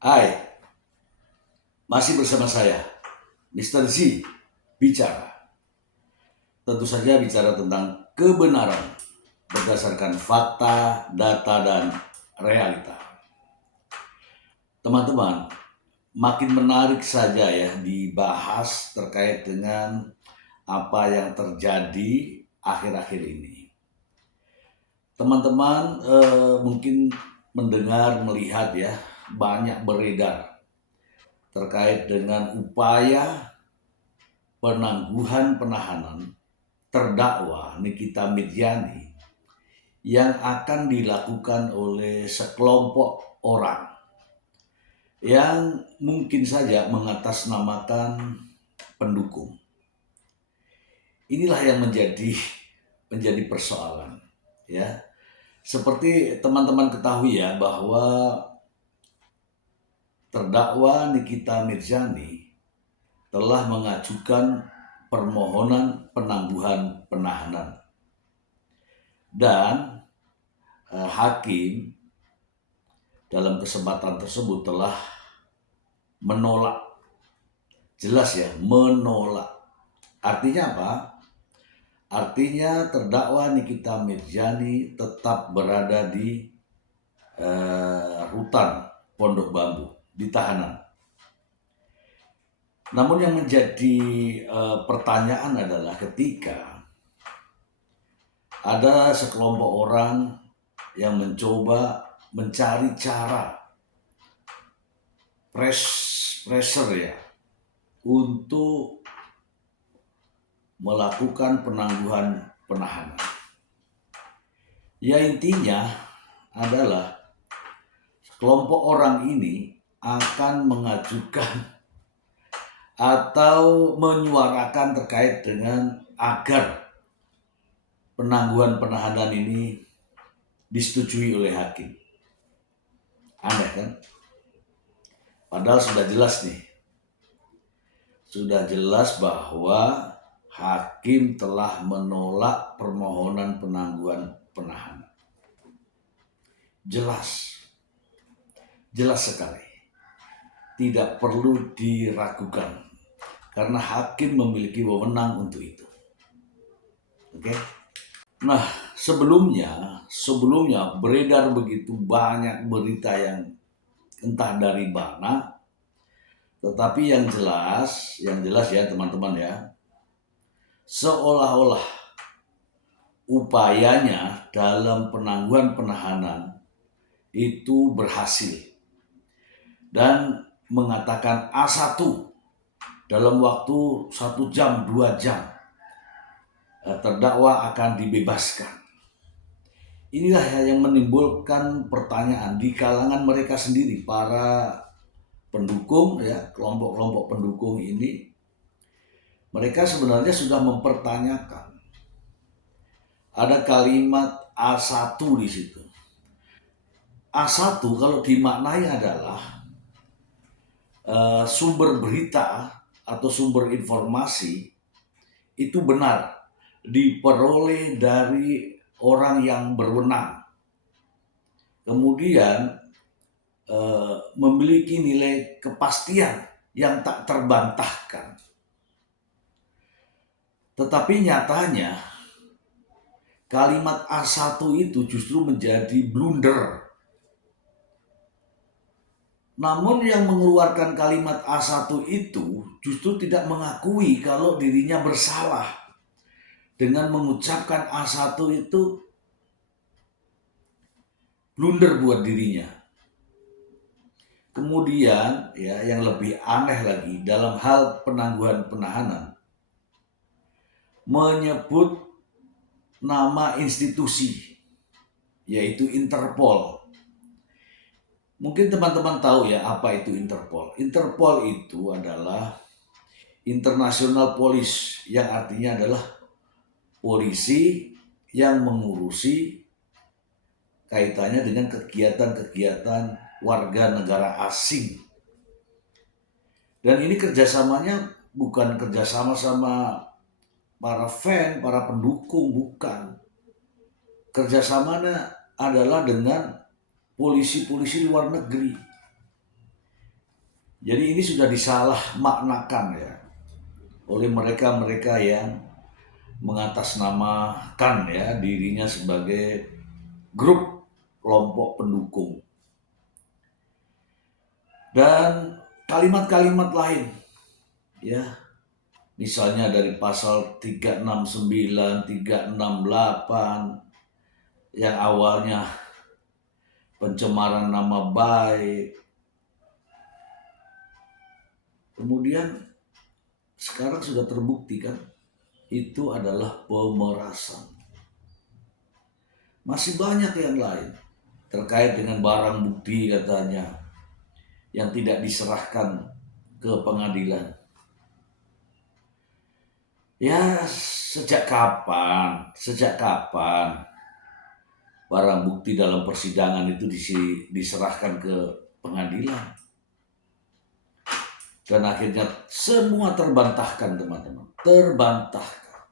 Hai, masih bersama saya, Mr. Z, bicara. Tentu saja bicara tentang kebenaran berdasarkan fakta, data, dan realita. Teman-teman, makin menarik saja ya dibahas terkait dengan apa yang terjadi akhir-akhir ini. Teman-teman mungkin mendengar, melihat ya, banyak beredar terkait dengan upaya penangguhan penahanan terdakwa Nikita Mirzani yang akan dilakukan oleh sekelompok orang yang mungkin saja mengatasnamakan pendukung. Inilah yang menjadi persoalan ya. Seperti teman-teman ketahui ya bahwa terdakwa Nikita Mirzani telah mengajukan permohonan penangguhan penahanan dan hakim dalam kesempatan tersebut telah menolak. Jelas ya, menolak. Artinya apa? Artinya terdakwa Nikita Mirzani tetap berada di rutan Pondok Bambu, di tahanan. Namun yang menjadi pertanyaan adalah ketika ada sekelompok orang yang mencoba mencari cara pressure ya untuk melakukan penangguhan penahanan. Ya intinya adalah kelompok orang ini akan mengajukan atau menyuarakan terkait dengan agar penangguhan penahanan ini disetujui oleh hakim. Aneh kan? Padahal sudah jelas nih. Sudah jelas bahwa hakim telah menolak permohonan penangguhan penahanan. Jelas. Jelas sekali. Tidak perlu diragukan. Karena hakim memiliki wewenang untuk itu. Oke? Nah, sebelumnya beredar begitu banyak berita yang entah dari mana, tetapi yang jelas ya teman-teman ya, seolah-olah upayanya dalam penangguhan penahanan itu berhasil dan mengatakan A1 dalam waktu 1 jam 2 jam terdakwa akan dibebaskan. Inilah yang menimbulkan pertanyaan di kalangan mereka sendiri, para pendukung ya, kelompok-kelompok pendukung ini. Mereka sebenarnya sudah mempertanyakan. Ada kalimat A1 di situ. A1 kalau dimaknai adalah sumber berita atau sumber informasi itu benar diperoleh dari orang yang berwenang, kemudian memiliki nilai kepastian yang tak terbantahkan. Tetapi nyatanya kalimat A1 itu justru menjadi blunder. Namun yang mengeluarkan kalimat A1 itu justru tidak mengakui kalau dirinya bersalah. Dengan mengucapkan A1 itu blunder buat dirinya. Kemudian ya yang lebih aneh lagi dalam hal penangguhan penahanan, menyebut nama institusi yaitu Interpol. Mungkin teman-teman tahu ya apa itu Interpol. Interpol itu adalah International Police, yang artinya adalah polisi yang mengurusi kaitannya dengan kegiatan-kegiatan warga negara asing. Dan ini kerjasamanya bukan kerjasama sama para fan, para pendukung, bukan. Kerjasamanya adalah dengan polisi-polisi luar negeri. Jadi ini sudah disalah maknakan ya oleh mereka-mereka yang mengatasnamakan ya dirinya sebagai grup kelompok pendukung dan kalimat-kalimat lain ya, misalnya dari pasal 369, 368 yang awalnya pencemaran nama baik, kemudian sekarang sudah terbukti kan itu adalah pemerasan. Masih banyak yang lain terkait dengan barang bukti katanya yang tidak diserahkan ke pengadilan. Ya, sejak kapan barang bukti dalam persidangan itu diserahkan ke pengadilan? Dan akhirnya semua terbantahkan, teman-teman. Terbantahkan.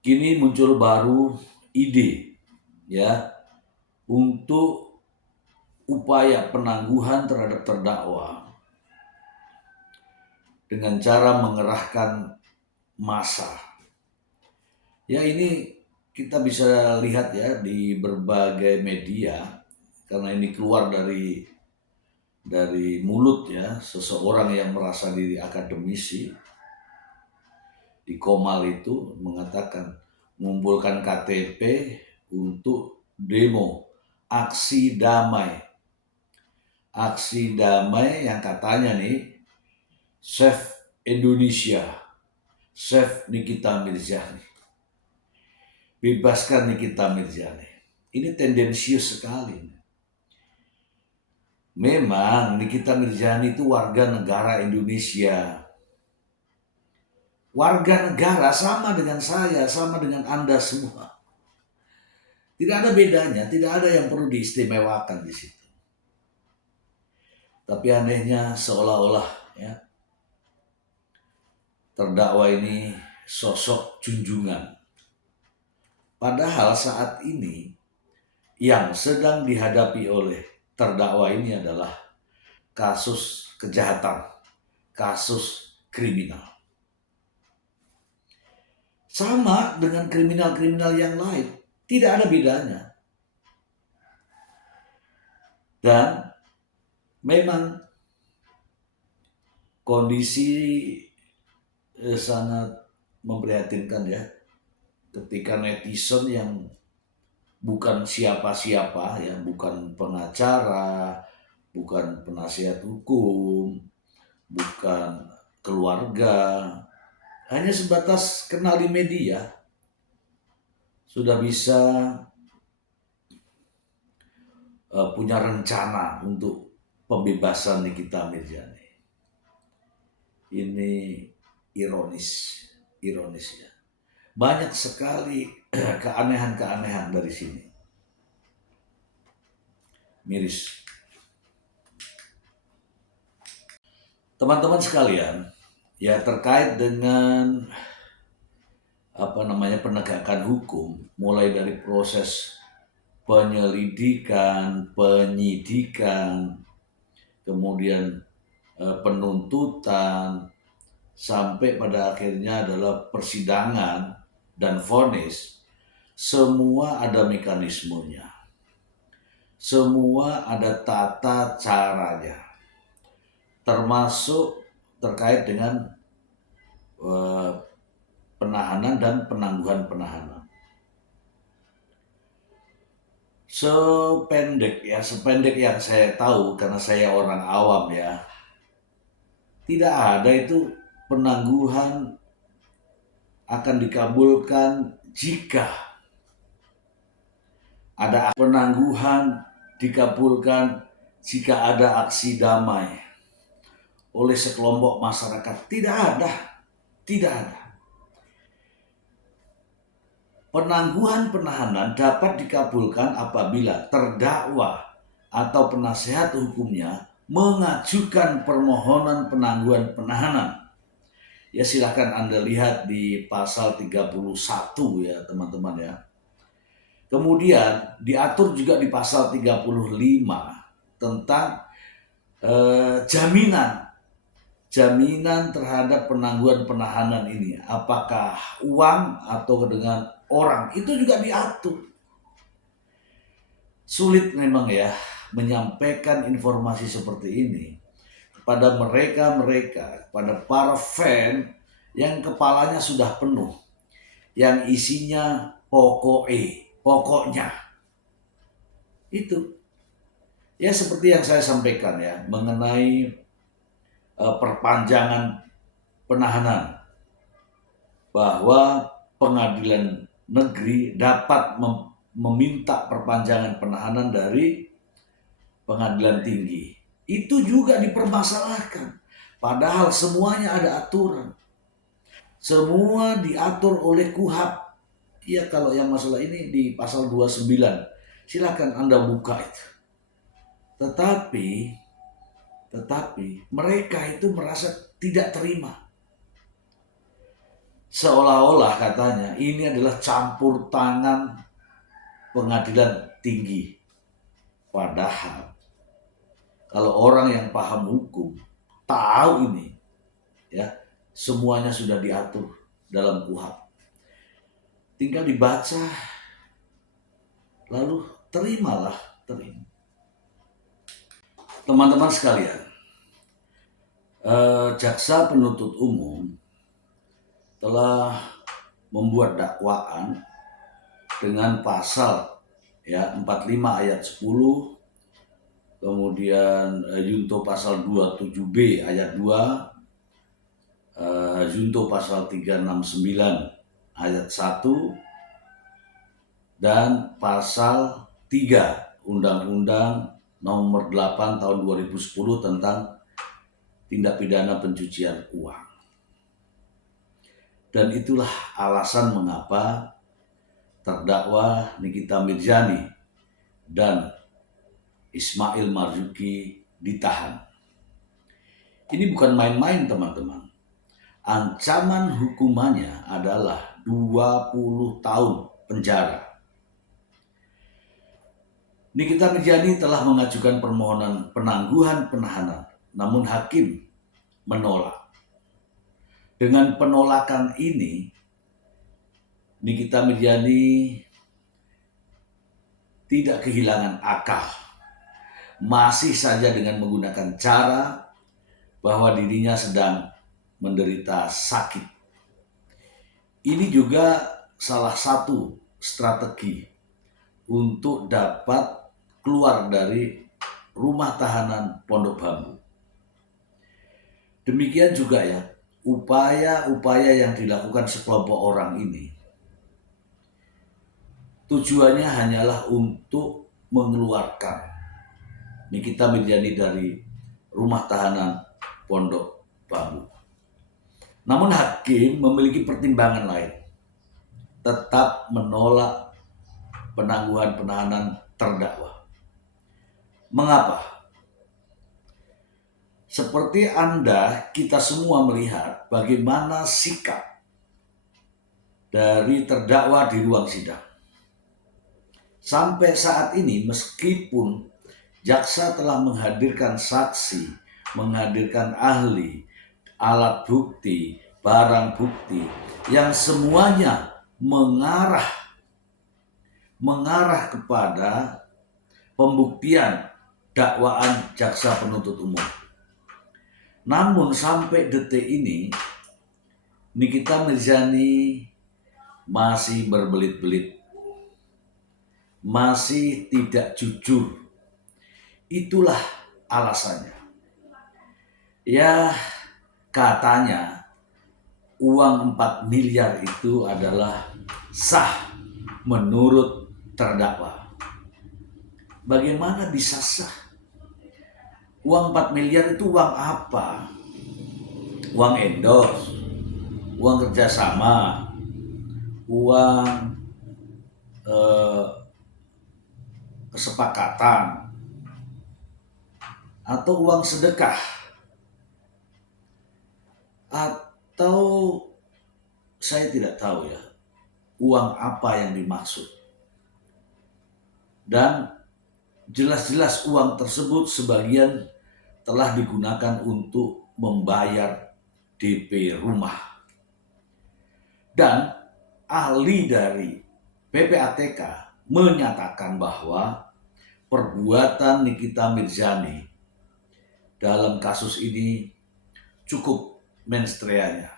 Kini muncul baru ide ya untuk upaya penangguhan terhadap terdakwa dengan cara mengerahkan massa. Ya, ini kita bisa lihat ya di berbagai media karena ini keluar dari mulut ya seseorang yang merasa diri akademisi. Di Komal itu mengatakan mengumpulkan KTP untuk demo aksi damai yang katanya nih Save Indonesia, Save Nikita Mirzani, bebaskan Nikita Mirzani. Ini tendensius sekali. Memang Nikita Mirzani itu warga negara Indonesia. Warga negara sama dengan saya, sama dengan Anda semua. Tidak ada bedanya, tidak ada yang perlu diistimewakan di situ. Tapi anehnya seolah-olah ya terdakwa ini sosok junjungan. Padahal saat ini yang sedang dihadapi oleh terdakwa ini adalah kasus kejahatan, kasus kriminal. Sama dengan kriminal-kriminal yang lain, tidak ada bedanya. Dan memang kondisi sangat memprihatinkan ya, ketika netizen yang bukan siapa-siapa, yang bukan pengacara, bukan penasihat hukum, bukan keluarga, hanya sebatas kenal di media, sudah bisa punya rencana untuk pembebasan Nikita Mirzani. Ini ironis ya. Banyak sekali keanehan-keanehan dari sini. Miris. Teman-teman sekalian, ya terkait dengan penegakan hukum, mulai dari proses penyelidikan, penyidikan, kemudian penuntutan, sampai pada akhirnya adalah persidangan dan vonis, semua ada mekanismenya. Semua ada tata caranya. Termasuk terkait dengan penahanan dan penangguhan penahanan. Sependek yang saya tahu, karena saya orang awam ya, tidak ada itu penangguhan akan dikabulkan jika ada penangguhan dikabulkan jika ada aksi damai oleh sekelompok masyarakat. Tidak ada. Penangguhan penahanan dapat dikabulkan apabila terdakwa atau penasehat hukumnya mengajukan permohonan penangguhan penahanan. Ya, silakan Anda lihat di pasal 31 ya teman-teman ya. Kemudian diatur juga di pasal 35 tentang jaminan terhadap penangguhan penahanan ini, apakah uang atau dengan orang, itu juga diatur. Sulit memang ya menyampaikan informasi seperti ini kepada mereka-mereka, kepada para fan yang kepalanya sudah penuh, yang isinya pokoknya itu. Ya seperti yang saya sampaikan ya mengenai perpanjangan penahanan, bahwa pengadilan negeri dapat meminta perpanjangan penahanan dari pengadilan tinggi. Itu juga dipermasalahkan. Padahal semuanya ada aturan. Semua diatur oleh KUHP. Ya kalau yang masalah ini di pasal 29. Silakan Anda buka itu. Tetapi mereka itu merasa tidak terima. Seolah-olah katanya ini adalah campur tangan pengadilan tinggi. Padahal kalau orang yang paham hukum tahu ini ya, semuanya sudah diatur dalam KUHP. Tinggal dibaca lalu terima. Teman-teman sekalian, jaksa penuntut umum telah membuat dakwaan dengan pasal ya 45 ayat 10, kemudian junto pasal 27B ayat 2, junto pasal 369 ayat 1, dan pasal 3 Undang-Undang nomor 8 tahun 2010 tentang tindak pidana pencucian uang. Dan itulah alasan mengapa terdakwa Nikita Mirzani dan Ismail Marzuki ditahan. Ini bukan main-main teman-teman. Ancaman hukumannya adalah 20 tahun penjara. Nikita Mirzani telah mengajukan permohonan penangguhan penahanan, namun hakim menolak. Dengan penolakan ini, Nikita Mirzani tidak kehilangan akal. Masih saja dengan menggunakan cara bahwa dirinya sedang menderita sakit. Ini juga salah satu strategi untuk dapat keluar dari rumah tahanan Pondok Bambu. Demikian juga ya, upaya-upaya yang dilakukan sekelompok orang ini tujuannya hanyalah untuk mengeluarkan Nikita Mirzani dari rumah tahanan Pondok Bambu. Namun hakim memiliki pertimbangan lain, tetap menolak penangguhan penahanan terdakwa. Mengapa? Seperti kita semua melihat bagaimana sikap dari terdakwa di ruang sidang. Sampai saat ini meskipun jaksa telah menghadirkan saksi, menghadirkan ahli, alat bukti, barang bukti yang semuanya mengarah kepada pembuktian dakwaan jaksa penuntut umum. Namun sampai detik ini Nikita Mirzani masih berbelit-belit, masih tidak jujur. Itulah alasannya. Ya katanya uang 4 miliar itu adalah sah menurut terdakwa. Bagaimana bisa sah? Uang 4 miliar itu uang apa? Uang endorse, uang kerjasama, uang kesepakatan, atau uang sedekah, atau saya tidak tahu ya uang apa yang dimaksud. Dan jelas-jelas uang tersebut sebagian telah digunakan untuk membayar DP rumah. Dan ahli dari PPATK menyatakan bahwa perbuatan Nikita Mirzani dalam kasus ini cukup menstreanya,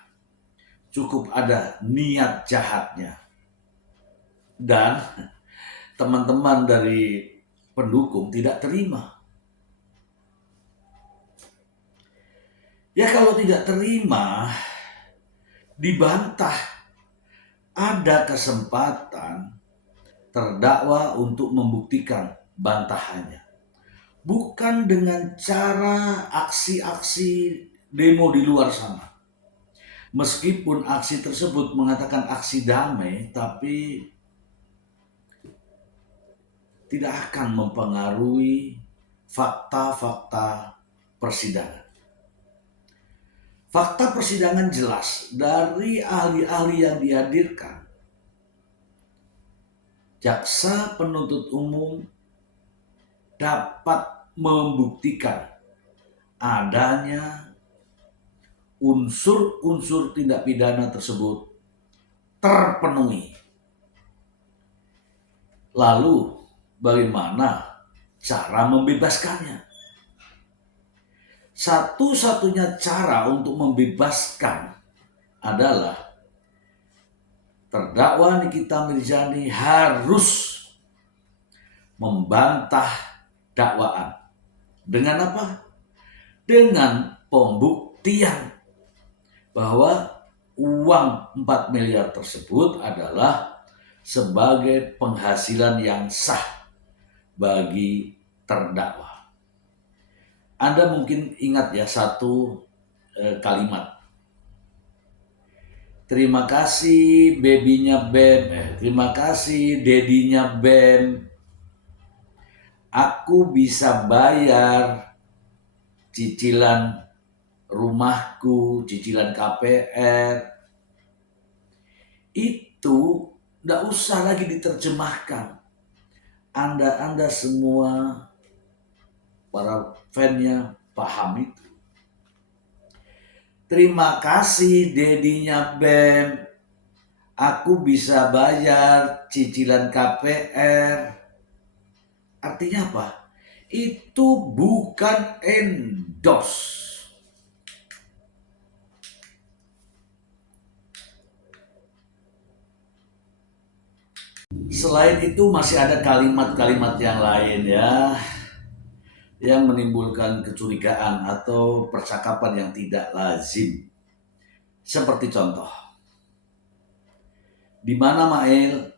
cukup ada niat jahatnya. Dan teman-teman dari pendukung tidak terima. Ya kalau tidak terima, dibantah. Ada kesempatan terdakwa untuk membuktikan bantahannya. Bukan dengan cara aksi-aksi demo di luar sana. Meskipun aksi tersebut mengatakan aksi damai, tapi tidak akan mempengaruhi fakta-fakta persidangan. Fakta persidangan jelas dari ahli-ahli yang dihadirkan. Jaksa penuntut umum dapat membuktikan adanya unsur-unsur tindak pidana tersebut terpenuhi. Lalu bagaimana cara membebaskannya? Satu-satunya cara untuk membebaskan adalah terdakwa Nikita Mirzani harus membantah dakwaan. Dengan apa? Dengan pembuktian bahwa uang 4 miliar tersebut adalah sebagai penghasilan yang sah bagi terdakwa. Anda mungkin ingat ya satu kalimat. Terima kasih babynya Bem, terima kasih dedinya Bem. Aku bisa bayar cicilan rumahku, cicilan KPR. Itu tidak usah lagi diterjemahkan. Anda semua para fan-nya paham itu. Terima kasih dedinya Bem. Aku bisa bayar cicilan KPR. Artinya apa? Itu bukan endorse. Selain itu masih ada kalimat-kalimat yang lain ya, yang menimbulkan kecurigaan atau percakapan yang tidak lazim. Seperti contoh, di mana Mail,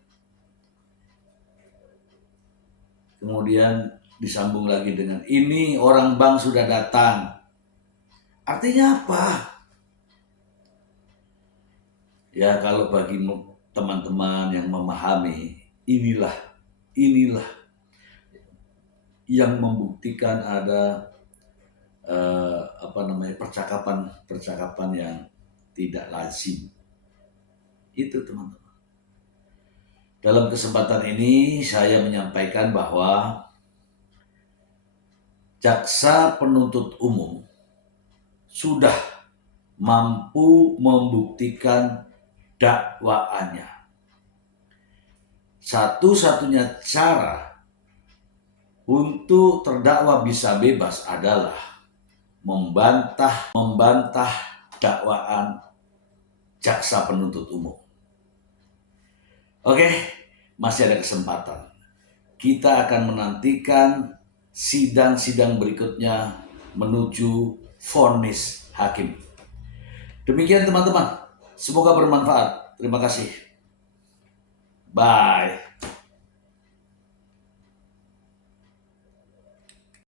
kemudian disambung lagi dengan ini orang bank sudah datang. Artinya apa? Ya kalau bagi teman-teman yang memahami, inilah yang membuktikan ada percakapan yang tidak lazim. Itu teman-teman. Dalam kesempatan ini saya menyampaikan bahwa jaksa penuntut umum sudah mampu membuktikan dakwaannya. Satu-satunya cara untuk terdakwa bisa bebas adalah membantah dakwaan jaksa penuntut umum. Oke, masih ada kesempatan. Kita akan menantikan sidang-sidang berikutnya menuju vonis hakim. Demikian teman-teman, semoga bermanfaat. Terima kasih. Bye.